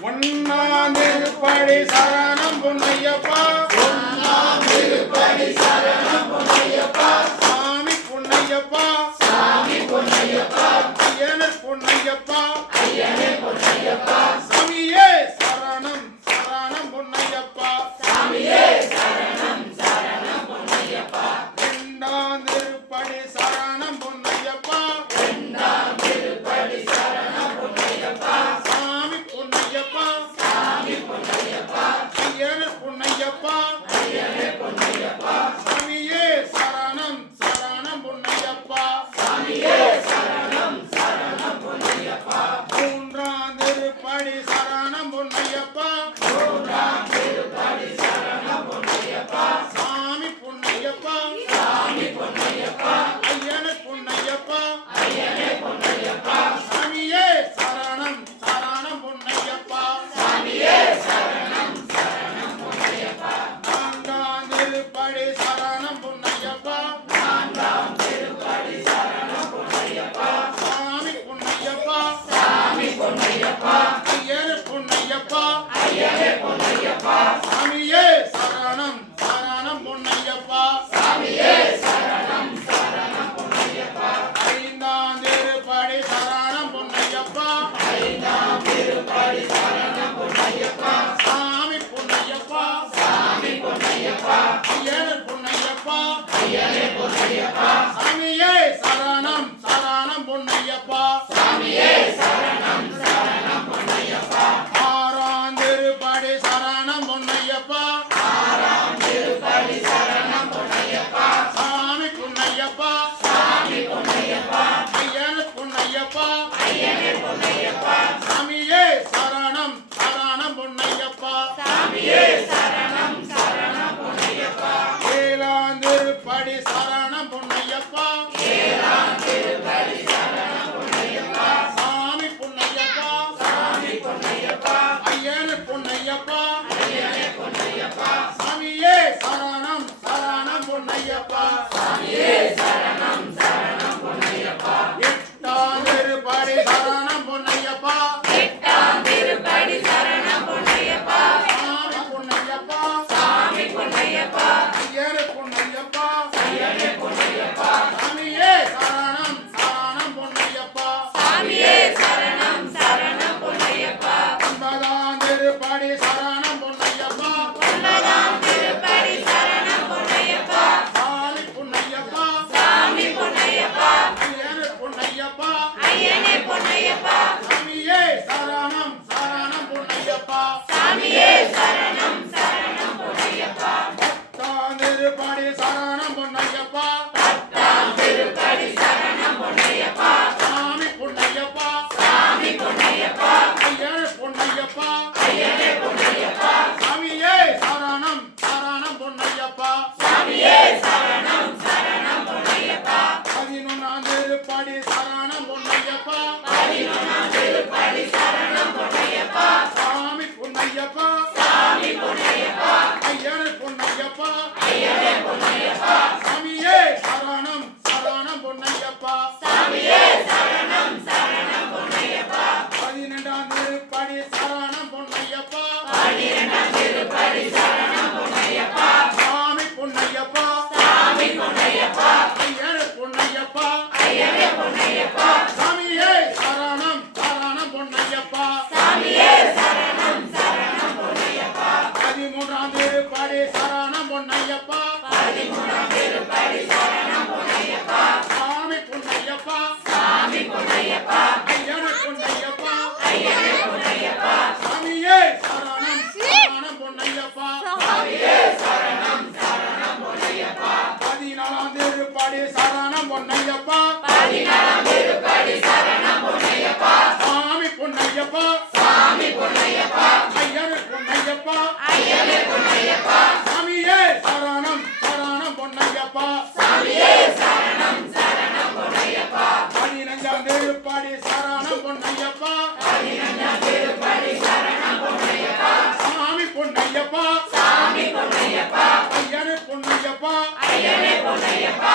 ஒன்னாம் திருப்படி சரணம் பொன்னையப்பா ஒன்னாம் திருப்படி சரணம் பொன்னையப்பா சாமி பொன்னையப்பா சாமி பொன்னையப்பா ஐயனே பொன்னையப்பா ஐயனே பொன்னையப்பா சாமியே சரணம் சரணம் பொன்னையப்பா சாமியே சரணம் சரணம் பொன்னையப்பா இரண்டாம் திருப்படி சரணம் பொன்னையப்பா இரண்டாம் திருப்படி சரணம் பொன்னையப்பா சாமி பொன்னையப்பா சாமி பொன்னையப்பா ஐயனே பொன்னையப்பா ஐயனே பொன்னையப்பா சாமியே சரணம் சரணம் பொன்னையப்பா சாமியே சரணம் சரணம் பொன்னையப்பா மூன்றாம் திருப்படி சரணம் பொன்னையப்பா மூன்றாம் திருப்படி சரணம் பொன்னையப்பா சாமி பொன்னையப்பா சாமி பொன்னையப்பா ஐயனே பொன்னையப்பா ஐயனே பொன்னையப்பா சாமியே சரணம் சரணம் பொன்னையப்பா சாமியே சரணம் சரணம் பொன்னையப்பா நான்காம் திருப்படி சரணம் பொன்னையப்பா நான்காம் திருப்படி சரணம் பொன்னையப்பா சாமி பொன்னையப்பா சாமி பொன்னையப்பா ஐயனே பொன்னையப்பா ஐயனே பொன்னையப்பா சாமியே சரணம் சரணம் பொன்னையப்பா சாமியே சரணம் சரணம் பொன்னையப்பா ஐந்தாம் திருப்படி சரணம் பொன்னையப்பா ஐந்தாம் திருப்படி சரணம் பொன்னையப்பா சாமி பொன்னையப்பா சாமி பொன்னையப்பா ஐயனே பொன்னையப்பா ஐயனே பொன்னையப்பா சாமியே சரணம் சரணம் பொன்னையப்பா சாமியே சரணம் சரணம் பொன்னையப்பா ஆறாம் திருப்படி சரணம் பொன்னையப்பா ஆறாம் திருப்படி சரணம் பொன்னையப்பா சாமி பொன்னையப்பா சாமி பொன்னையப்பா ஐயனே பொன்னையப்பா ஐயனே பொன்னையப்பா சாமியே சரணம் சரணம் பொன்னையப்பா சாமியே சரணம் சரணம் பொன்னையப்பா ஏழாம் திருப்படி சரணம் பொன்னையப்பா ஏழாம் திருப்படி சரணம் பொன்னையப்பா சாமி பொன்னையப்பா சாமி பொன்னையப்பா ஐயனே பொன்னையப்பா ஐயனே பொன்னையப்பா சாமியே சரணம் சரணம் பொன்னையப்பா சாமியே சரணம் சரணம் பொன்னையப்பா எட்டாம் திருப்படி சரணம் பொன்னையப்பா எட்டாம் திருப்படி சரணம் பொன்னையப்பா சாமி பொன்னையப்பா சாமி பொன்னையப்பா ஐயனே பொன்னையப்பா ஐயனே பொன்னையப்பா சாமியே சரணம் சரணம் பொன்னையப்பா சாமியே சரணம் சரணம் பொன்னையப்பா ஒன்பதாம் திருப்படி சரணம் பொன்னையப்பா ஒன்பதாம் திருப்படி சரணம் பொன்னையப்பா சாமி பொன்னையப்பா சாமி பொன்னையப்பா ஐயனே பொன்னையப்பா ஐயனே பொன்னையப்பா சாமியே சரணம் சரணம் பொன்னையப்பா சாமியே சரணம் சரணம் பொன்னையப்பா பத்தாம் திருப்படி சரணம் பொன்னையப்பா பத்தாம் திருப்படி சரணம் பொன்னையப்பா சாமி பொன்னையப்பா சாமி பொன்னையப்பா ஐயனே பொன்னையப்பா ஐயனே பொன்னையப்பா சாமியே சரணம் சரணம் பொன்னையப்பா சாமியே சரணம் சரணம் பொன்னையப்பா பதினொன்னாம் திருப்படி சரணம் பொன்னையப்பா பதினொன்றாம் திருப்படி சரணம் பொன்னையப்பா சாமி பொன்னையப்பா சாமி பொன்னையப்பா ஐயனே பொன்னையப்பா ஐயனே பொன்னையப்பா சாமியே சரணம் சரணம் பொன்னையப்பா சாமியே சரணம் சரணம் பொன்னையப்பா பதினெண்டாம் திருப்படி சரணம் பொன்னையப்பா பன்னிரண்டாம் திருப்படி சரணம் பொன்னையப்பா சாமி பொன்னையப்பா சாமி பொன்னையப்பா ஐயனே பொன்னையப்பா ஐயனே பொன்னையப்பா சாமியே சரணம் சரணம் பொன்னையப்பா சாமியே சரணம் சரணம் பொன்னையப்பா பதிமூன்றாம் திருப்படி சரணம் பொன்னையப்பா பதிமூன்றாம் திருப்படி சரணம் பொன்னையப்பா சாமி பொன்னையப்பா சாமி பொன்னையப்பா ஐயனே பொன்னையப்பா ஐயனே பொன்னையப்பா சாமியே சரணம் சரணம் பொன்னையப்பா சாமியே சரணம் சரணம் பொன்னையப்பா பதினாலாம் திருப்படி சரணம் பொன்னையப்பா பதினாறாம் திருப்படி சரணம் பொன்னையப்பா சாமி பொன்னையப்பா சாமி பொன்னையப்பா ஐயனே பொன்னையப்பா ஐயனே பொன்னையப்பா சாமியே சரணம் சரணம் பொன்னையப்பா சாமியே சரணம் சரணம் பொன்னையப்பா பதினஞ்சாம் திருப்படி சரணம் பொன்னையப்பா பதினஞ்சாம் திருப்படி சரணம் பொன்னையப்பா சாமி பொன்னையப்பா சாமி பொன்னையப்பா ஐயனே பொன்னையப்பா ஐயனே பொன்னையப்பா